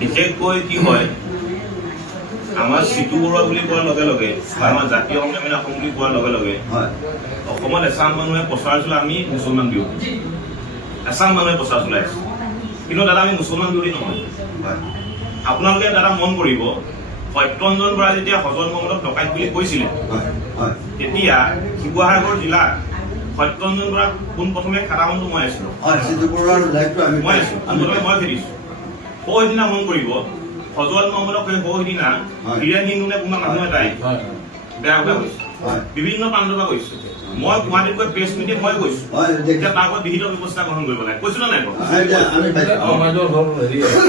বিশেষকৈ কি হয় আমাৰ চিটু বৰুৱা বুলি কোৱাৰ লগে লগে আমাৰ জাতীয় সংগ্ৰামী অসম বুলি কোৱাৰ লগে লগে অসমত এচাম মানুহে প্ৰচাৰ চলাই আমি মুছলমান বিৰোধী এচাম মানুহে প্ৰচাৰ চলাইছে কিন্তু দাদা আমি মুছলমান বিৰোধী নহয় আপোনালোকে দাদা মন কৰিব সত্যৰঞ্জন বৰাই যেতিয়া হজৰত মহম্মদক ডকাইত বুলি কৈছিলে তেতিয়া শিৱসাগৰ জিলাত সত্যৰঞ্জন বৰা পোনপ্ৰথমে খাটাবন্ধু মই আছিলো মই ফেৰিছো সৌদিনা মন কৰিব হজৰত মহম্মদক সৌদিনা হিৰেণ হিন্দু নে কোনোবা মানুহ এটাই বেয়া বেয়া কৈছে বিভিন্ন প্ৰান্তৰ পৰা কৈছে মই গুৱাহাটীত গৈ প্ৰেছ মিটিং মই কৈছো এতিয়া তাৰ পৰা বিহিত ব্যৱস্থা গ্ৰহণ কৰিব লাগে কৈছো নে নাই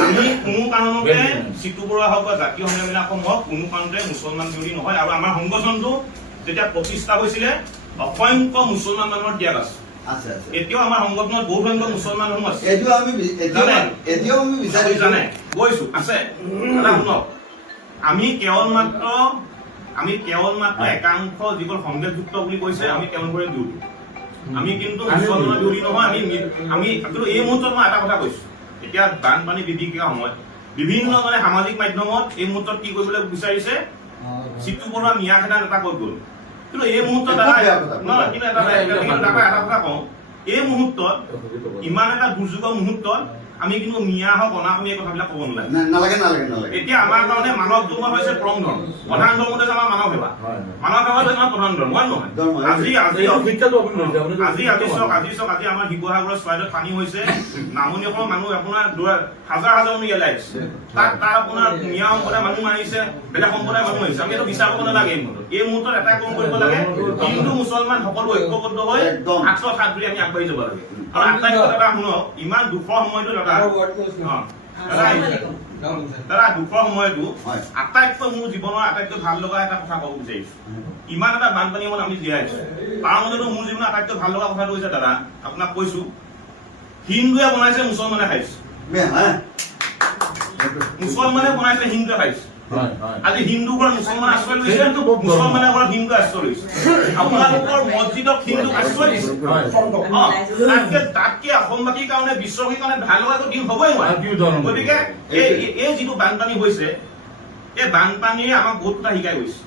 আমি কোনো কাৰণতে চিটু বৰুৱা হওক বা জাতীয় সংগ্ৰামী অসম হওক কোনো কাৰণতে মুছলমান বিৰোধী নহয় আৰু আমাৰ সংগঠনটো যেতিয়া প্ৰতিষ্ঠা হৈছিলে অসংখ্য মুছলমান মানুহৰ ত্যাগ আছে এতিয়াও আমাৰ সংগঠনত বহু সংখ্যক মুছলমান মানুহ আছে জানে গৈছো আছে দাদা শুনক আমি কেৱল মাত্ৰ একাংশ যিবোৰ সংবেদযুক্ত বুলি কৈছে আমি তেওঁলোকৰে বিৰোধী আমি কিন্তু মুছলমানৰ বিৰোধী নহয় আমি কিন্তু এই মুহূৰ্তত মই এটা কথা কৈছো এতিয়া বানপানী বিভীষিকাৰ সময়ত বিভিন্ন সামাজিক মাধ্যমত এই মুহূৰ্তত কি কৰিবলৈ বিচাৰিছে চিটু বৰুৱা মিয়া খেদা এটা কৈ গ'ল কিন্তু এই মুহূৰ্তত কিন্তু এটা কথা কওঁ এই মুহূৰ্তত ইমান এটা দুৰ্যোগৰ মুহূৰ্তত আমি কিন্তু মিয়া হওক অনাসমী এই কথাবিলাক ক'ব নালাগে এতিয়া আমাৰ কাৰণে মানৱ ধৰ্ম হৈছে পৰম ধৰ্ম প্ৰধান ধৰ্ম হৈছে আমাৰ মানৱ সেৱা হৈছে আমাৰ প্ৰধান ধৰ্ম হয় নহয় আজি আমাৰ শিৱসাগৰৰ চৰাইদেউত পানী হৈছে নামনি অসমৰ মানুহ আপোনাৰ হাজাৰ হাজাৰ মানুহ ইয়ালৈ আহিছে তাত আপোনাৰ মিয়া সম্প্ৰদায়ৰ মানুহ মাৰিছে বেলেগ সম্প্ৰদায়ৰ মানুহ আহিছে আমি এইটো বিচাৰ কৰিব নালাগে এই মুহূৰ্তত এটাই কাম কৰিব লাগে হিন্দু মুছলমান সকলো ঐক্যবদ্ধ হৈ হাতত হাত ধৰি আমি আগবাঢ়ি যাব লাগে আৰু আটাইতকৈ দাদা শুনক ইমান দুখৰ সময়তো দাদা দুখৰ সময়তো আটাইতকৈ মোৰ জীৱনৰ আটাইতকৈ ভাল লগা এটা কথা ক'ব বিচাৰিছো ইমান এটা বানপানী সময়ত আমি জীয়াই আছো তাৰ মাজতো মোৰ জীৱনৰ আটাইতকৈ ভাল লগা কথাটো হৈছে দাদা আপোনাক কৈছো হিন্দুৱে বনাইছে মুছলমানে খাইছে মুছলমানে বনাইছে হিন্দুৱে খাইছে আজি হিন্দু ঘৰত মুছলমান আশ্ৰয় লৈছে মুছলমানৰ ঘৰত হিন্দু আশ্ৰয় লৈছে আপোনালোকৰ মছজিদত হিন্দু আশ্ৰয় দিছে তাতকে অসমবাসীৰ কাৰণে বিশ্ববাসীৰ কাৰণে ভাল লগা দিন হ'বই নোৱাৰে গতিকে এই যিটো বানপানী হৈছে এই বানপানীয়ে আমাক বহুত কথা শিকাই গৈছে